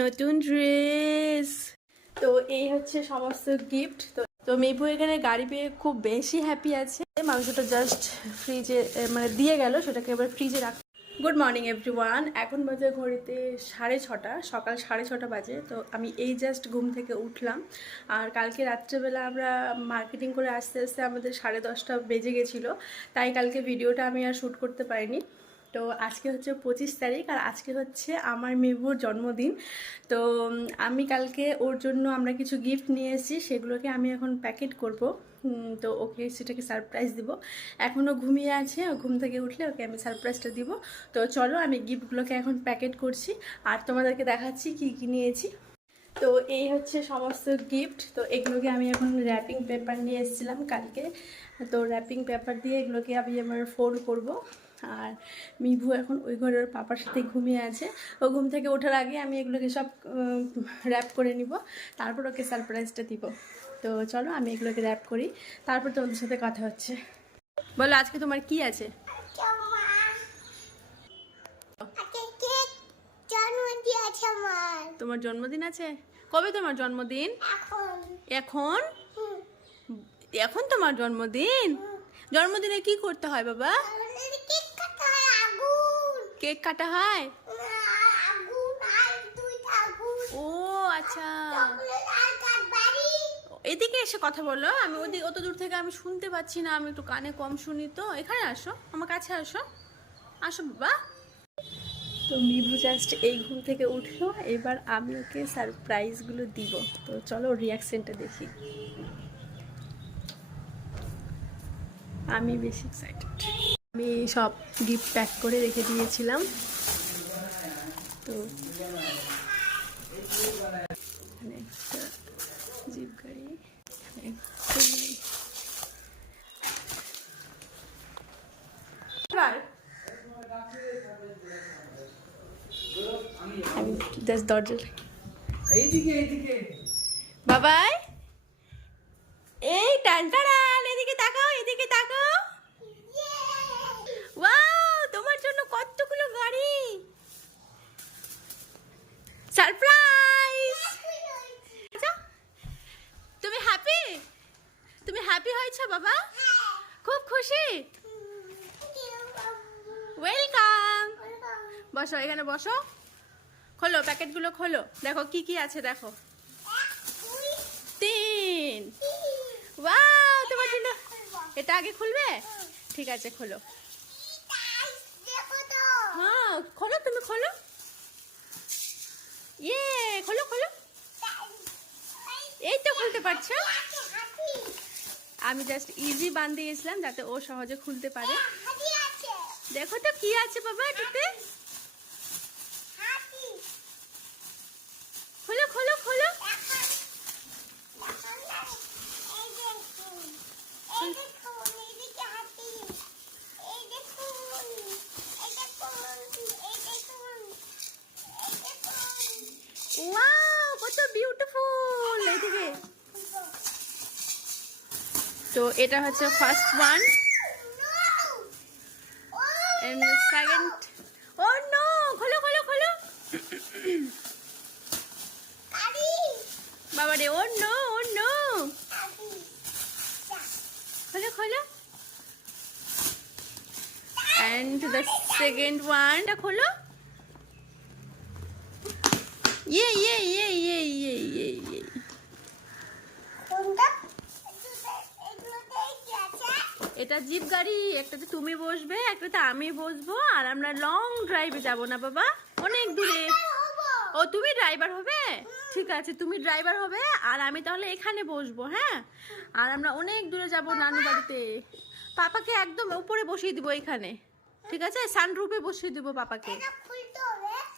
নতুন ড্রেস। তো এই হচ্ছে সমস্ত গিফট। তো মিভু এখানে গাড়ি পেয়ে খুব বেশি হ্যাপি আছে। মাংসটা জাস্ট ফ্রিজে মানে দিয়ে গেল, সেটাকে এবার ফ্রিজে রাখ। Good morning everyone. এখন বাজে ঘড়িতে 6:30, সকাল 6:30 বাজে। তো আমি এই জাস্ট ঘুম থেকে উঠলাম। আর কালকে রাত্রেবেলা আমরা মার্কেটিং করে আস্তে আস্তে আমাদের 10:30 বেজে গেছিলো, তাই কালকে ভিডিওটা আমি আর শ্যুট করতে পারিনি। তো আজকে হচ্ছে 25 তারিখ, আর আজকে হচ্ছে আমার মেবুর জন্মদিন। তো আমি কালকে ওর জন্য আমরা কিছু গিফট নিয়ে এসেছি, সেগুলোকে আমি এখন প্যাকেট করব। তো ওকে সেটাকে সারপ্রাইজ দিব। এখনও ঘুমিয়ে আছে, ঘুম থেকে উঠলে ওকে আমি সারপ্রাইজটা দিব। তো চলো আমি গিফটগুলোকে এখন প্যাকেট করছি আর তোমাদেরকে দেখাচ্ছি কি কি নিয়েছি। তো এই হচ্ছে সমস্ত গিফট। তো এগুলোকে আমি এখন র্যাপিং পেপার নিয়ে এসেছিলাম কালকে। তো র্যাপিং পেপার দিয়ে এগুলোকে আমি আমার ফোল্ড করব। আর মিভু এখন ওই ঘরের পাপার সাথে ঘুমিয়ে আছে। ও ঘুম থেকে ওঠার আগে আমি এগুলোকে সব র্যাপ করে নিব, তারপর ওকে সারপ্রাইজটা দিব। তো চলো আমি এগুলোকে র্যাপ করি, তারপর তোমাদের সাথে কথা হচ্ছে। বলো আজকে তোমার কি আছে? তোমার জন্মদিন আছে? কবে তোমার জন্মদিন? এখন? এখন তোমার জন্মদিন? জন্মদিনে কি করতে হয় বাবা? কেক কাটা হয়? ও আচ্ছা, এদিকে এসে কথা বলো। আমি ওদিকে অত দূর থেকে আমি শুনতে পাচ্ছি না, আমি একটু কানে কম শুনি। তো এখানে আসো, আমার কাছে আসো, আসো বাবা। তো মিভু জাস্ট এই ঘুম থেকে উঠলো, এবার আমি ওকে সারপ্রাইজগুলো দিব। তো চলো রিয়াকশনটা দেখি। আমি বেশি এক্সাইটেড। আমি সব গিফট প্যাক করে রেখে দিয়েছিলাম। তো এখানে একটা জিপ গাড়ি, আমি জাস্ট দরজা বাবাই, এই টানটারান, এদিকে তাকাও, এদিকে তাকাও। ওয়াও, তোমার জন্য কতগুলো গাড়ি। সারপ্রাইজ। তুমি হ্যাপি? তুমি হ্যাপি হয়েছো বাবা? খুব খুশি? ওয়েলকাম। বসো, এখানে বসো। খোলো প্যাকেটগুলো, খোলো, দেখো কি কি আছে। দেখো 3। ওয়াও, তোমার জন্য এটা আগে খুলবে? ঠিক আছে, খোলো। হ্যাঁ খোলো, তুমি খোলো। ইয়ে, খোলো খোলো। এই তো খুলতে পারছো। আমি জাস্ট ইজি বাঁধ দিয়েছিলাম যাতে ও সহজে খুলতে পারে। দেখো তো কি আছে বাবা এটাতে। খোলো খোলো খোলো। ওয়াও, কত বিউটিফুল। এইদিকে তো এটা হচ্ছে first one, and second. Oh no, খোলো খোলো খোলো। বাবা রে, ও নো, ও নো। খোলো খোলো। এন্ড দ্য সেকেন্ড ওয়ান, এটা খোলো। ইয়ে ইয়ে ইয়ে ইয়ে ইয়ে ইয়ে ইয়ে। এটা জিপ গাড়ি, একটাতে তুমি বসবে, একটাতে আমি বসবো, আর আমরা লং ড্রাইভে যাব না বাবা, অনেক দূরে। ও তুমি ড্রাইভার হবে? ঠিক আছে, তুমি ড্রাইভার হবে, আর আমি তাহলে এখানে বসবো। হ্যাঁ, আর আমরা অনেক দূরে যাব নানু বাড়িতে। পাপাকে একদম উপরে বসিয়ে দিব এখানে, ঠিক আছে? সানরুফে বসিয়ে দিব পাপাকে।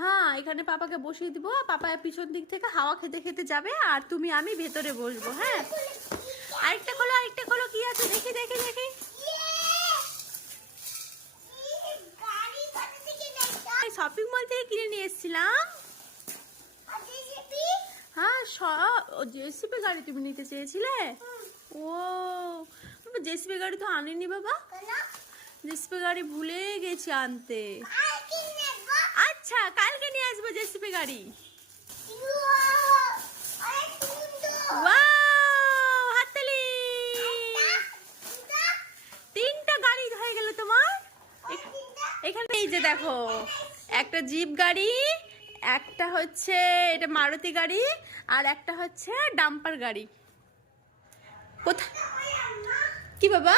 হ্যাঁ, এখানে পাপাকে বসিয়ে দিব, পাপা পিছন দিক থেকে হাওয়া খেতে খেতে যাবে, আর তুমি আমি ভেতরে বসবো। হ্যাঁ, আরেকটা খোলো, আরেকটা খোলো, কি আছে দেখি দেখি দেখি। শপিং মল থেকে কিনে নিয়ে এসেছিলাম। হ্যাঁ, জেসিপি গাড়ি তুমি নিতে চেয়েছিলে? ও জেসিপি গাড়ি তো আনিনি বাবা, জেসিপি গাড়ি ভুলে গেছি আনতে। আচ্ছা, কালকে নিয়ে আসবো জেসিপি গাড়ি। ওয়াও, হাততালি। তিনটা গাড়ি হয়ে গেল তোমার। এখানে এই যে দেখো, একটা জিপ গাড়ি, একটা হচ্ছে এটা মারুতি গাড়ি, আর একটা হচ্ছে ডাম্পার গাড়ি। কোথায় কি বাবা?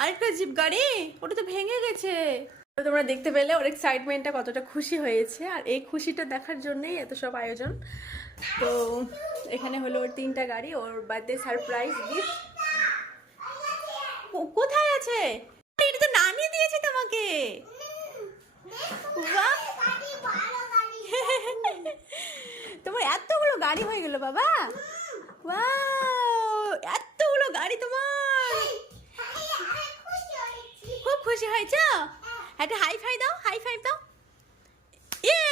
আরেকটা জিপ গাড়ি, ওটা তো ভেঙে গেছে। তোমরা দেখতে পেলে ওর এক্সাইটমেন্টটা কতটা খুশি হয়েছে, আর এই খুশিটা দেখার জন্যই এত সব আয়োজন। তো এখানে হলো ওর তিনটা গাড়ি, ওর বার্থডে সারপ্রাইজ গিফট। কোথায় আছে? এটা তো নানি দিয়েছে তোমাকে। বাহ, তোমার এতগুলো গাড়ি হয়ে গেল বাবা। ওয়াও, এতগুলো গাড়ি তোমার। খুব খুশি হয়েছে। একটা হাই ফাই দাও, হাই ফাইভ দাও। ইয়ে,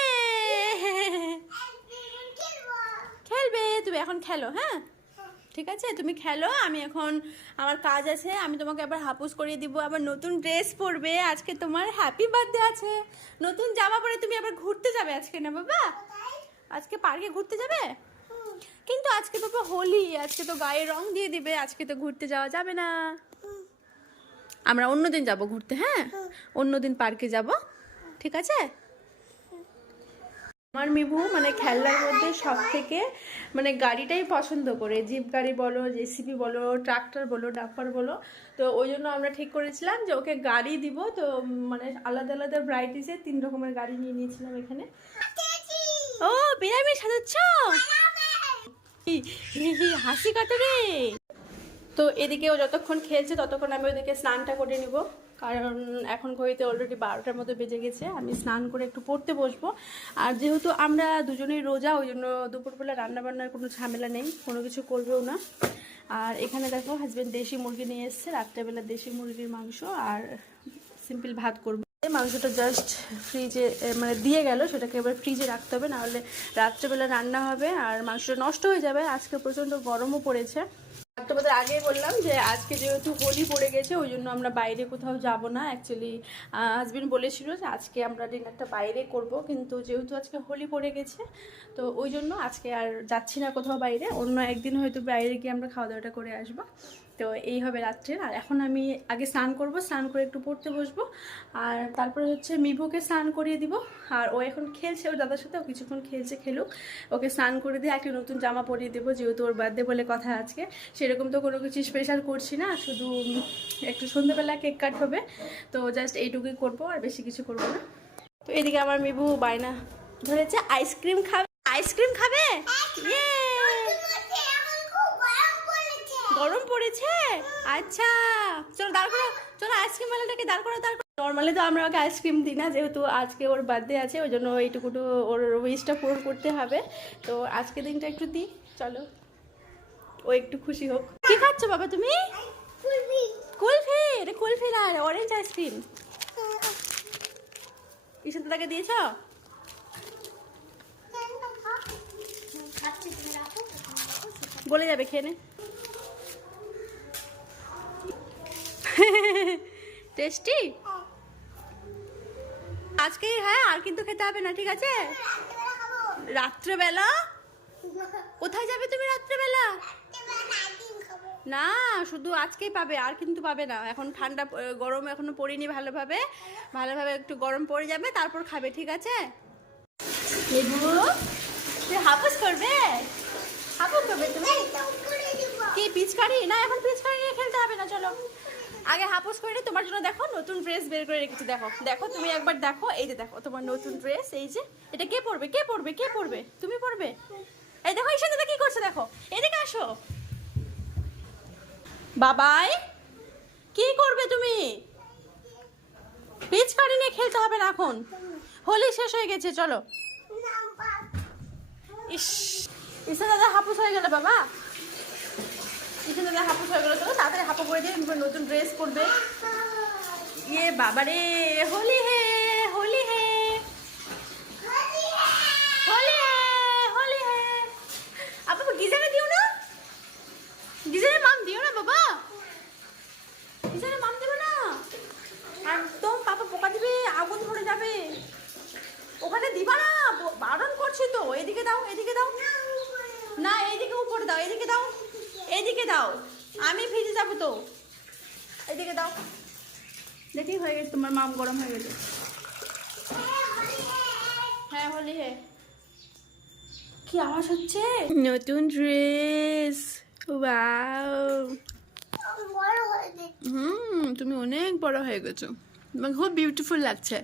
খেলবে তুমি এখন, খেলো। হ্যাঁ ঠিক আছে, তুমি খেলো, আমি এখন আমার কাজ আছে। আমি তোমাকে আবার হাপুস করিয়ে দিব, আবার নতুন ড্রেস পরবে। আজকে তোমার হ্যাপি বার্থডে আছে, নতুন জামা পরে তুমি আবার ঘুরতে যাবে আজকে, না বাবা? আজকে পার্কে ঘুরতে যাবে? কিন্তু আজকে বাবা হোলি, আজকে তো গায়ে রং দিয়ে দিবে, আজকে তো ঘুরতে যাওয়া যাবে না। আমরা অন্যদিন যাব ঘুরতে। হ্যাঁ, অন্যদিন পার্কে যাব, ঠিক আছে? আমার মিবু মানে খেলনার মধ্যে সব থেকে মানে গাড়িটাই পছন্দ করে, জিপ গাড়ি বলো, জেসিবি বলো, ট্রাক্টর বলো, ডাম্পার বলো। তো ওই জন্য আমরা ঠিক করেছিলাম যে ওকে গাড়ি দিব। তো মানে আলাদা আলাদা ভ্যারাইটিসের 3 রকমের গাড়ি নিয়ে নিয়েছিলাম এখানে। ও বিরামি সাজাচ্ছ, হাসি কাটে। তো এদিকে ও যতক্ষণ খেলছে ততক্ষণ আমি ওদিকে স্নানটা করে নিব, কারণ এখন ঘড়িতে অলরেডি 12টার মতো বেজে গেছে। আমি স্নান করে একটু পড়তে বসবো। আর যেহেতু আমরা দুজনেই রোজা, ওই জন্য দুপুরবেলা রান্নাবান্নার কোনো ঝামেলা নেই, কোনো কিছু করবেও না। আর এখানে দেখো হাজব্যান্ড দেশি মুরগি নিয়ে এসছে, রাত্রেবেলা দেশি মুরগির মাংস আর সিম্পল ভাত করবো। মাংসটা জাস্ট ফ্রিজে মানে দিয়ে গেল, সেটাকে এবার ফ্রিজে রাখতে হবে, নাহলে রাত্রেবেলা রান্না হবে আর মাংসটা নষ্ট হয়ে যাবে। আজকে প্রচণ্ড গরমও পড়েছে। তোমাদের আগেই বললাম যে আজকে যেহেতু হোলি পড়ে গেছে, ওই জন্য আমরা বাইরে কোথাও যাব না। অ্যাকচুয়ালি হাজবেন্ড বলেছিল যে আজকে আমরা ডিনারটা বাইরে করব, কিন্তু যেহেতু আজকে হোলি পড়ে গেছে তো ওই জন্য আজকে আর যাচ্ছি না কোথাও বাইরে। অন্য একদিন হয়তো বাইরে গিয়ে আমরা খাওয়া দাওয়াটা করে আসবো। তো এই হবে রাত্রের। আর এখন আমি আগে স্নান করব, স্নান করে একটু পড়তে বসবো, আর তারপরে হচ্ছে মিভুকে স্নান করিয়ে দিব। আর ও এখন খেলছে ওর দাদার সাথে, ও কিছুক্ষণ খেলছে, খেলুক। ওকে স্নান করে দিয়ে একটা নতুন জামা পরিয়ে দেবো, যেহেতু ওর বার্থডে বলে কথা আজকে। সেরকম তো কোনো কিছু স্পেশাল করছি না, শুধু একটু সন্ধ্যেবেলা কেক কাট হবে। তো জাস্ট এইটুকুই করবো, আর বেশি কিছু করবো না। তো এদিকে আমার মিভু বায়না ধরেছে আইসক্রিম খাবে। আইসক্রিম খাবে? ইয়ে, গরম পড়েছে। আচ্ছা চলো দাঁড় করো, চলো আইসক্রিম ওয়ালাটাকে দাঁড় করো, দাঁড় করো। নর্মালি তো আমরা ওকে আইসক্রিম দিই না, যেহেতু আজকে ওর বার্থডে আছে, ওই জন্য এইটুকুটো ওর উইশটা পূরণ করতে হবে। তো আজকে দিনটা একটু দিই, চলো ও একটু খুশি হোক। কি খাচ্ছ বাবা তুমি? কুলফি। এটা কুলফি না, অরেঞ্জ আইসক্রিম। ঈশান দাদাকে দিয়েছ? বলে যাবে, খেয়ে নে। টেস্টি আজকে। হ্যাঁ, আর কিন্তু খেতে হবে না, ঠিক আছে? রাত্রেবেলা কোথায় যাবে তুমি রাত্রেবেলা? না, শুধু আজকেই পাবে, আর কিন্তু পাবে না। এখন ঠান্ডা গরম এখনো পড়েনি, ভালোভাবে ভালোভাবে একটু গরম পড়ে যাবে, তারপর খাবে, ঠিক আছে? তুই হাপুস করবে? হাপুস করবে তুমি? কি পিচকারি? না, এখন পিচকারি নিয়ে খেলতে হবে না, চলো আগে হাপুস করে তোমার জন্য দেখো নতুন ড্রেস বের করে রেখেছি। দেখো দেখো, তুমি একবার দেখো, এই যে দেখো তোমার নতুন ড্রেস। এই যে এটা কে পরবে? কে পরবে? কে পরবে? তুমি পরবে? এই দেখো ঈশান দাদা কি করছে, দেখো, এদিকে আসো। বাবাই কি করবে তুমি? পিচকারি নিয়ে খেলতে হবে না, এখন হোলি শেষ হয়ে গেছে, চলো। ইস, ঈশান দাদা হাপুস হয়ে গেল বাবা। ঈশান দাদা হাপুস হয়ে গেল, চলো তাড়াতাড়ি হাপু করে দিয়ে নতুন ড্রেস পরবে। ইয়ে বাবারে, হোলি হে, হোলি হে, হোলি হে, হোলি হে। আপা গিজারে দিও না, গিজারে মাম দিও না বাবা, গিজারে মাম দিও না, একদম পাপা পোকা দিবে, আগুন ধরে যাবে। ওখানে দিবা না, বারণ করছে। করছি তো, এদিকে দাও, এদিকে দাও, না এইদিকে উপরে দাও, এদিকে দাও, এদিকে দাও, আমি ভিজে যাবো তো, এদিকে দাও। দেখি হয়ে গেছে, তোমার মাম গরম হয়ে গেছে। হ্যাঁ হলি হে। কি আওয়াজ হচ্ছে? নতুন ড্রেস, ওয়াও। তুমি অনেক বড় হয়ে গেছো, তোমাকে খুব বিউটিফুল লাগছে।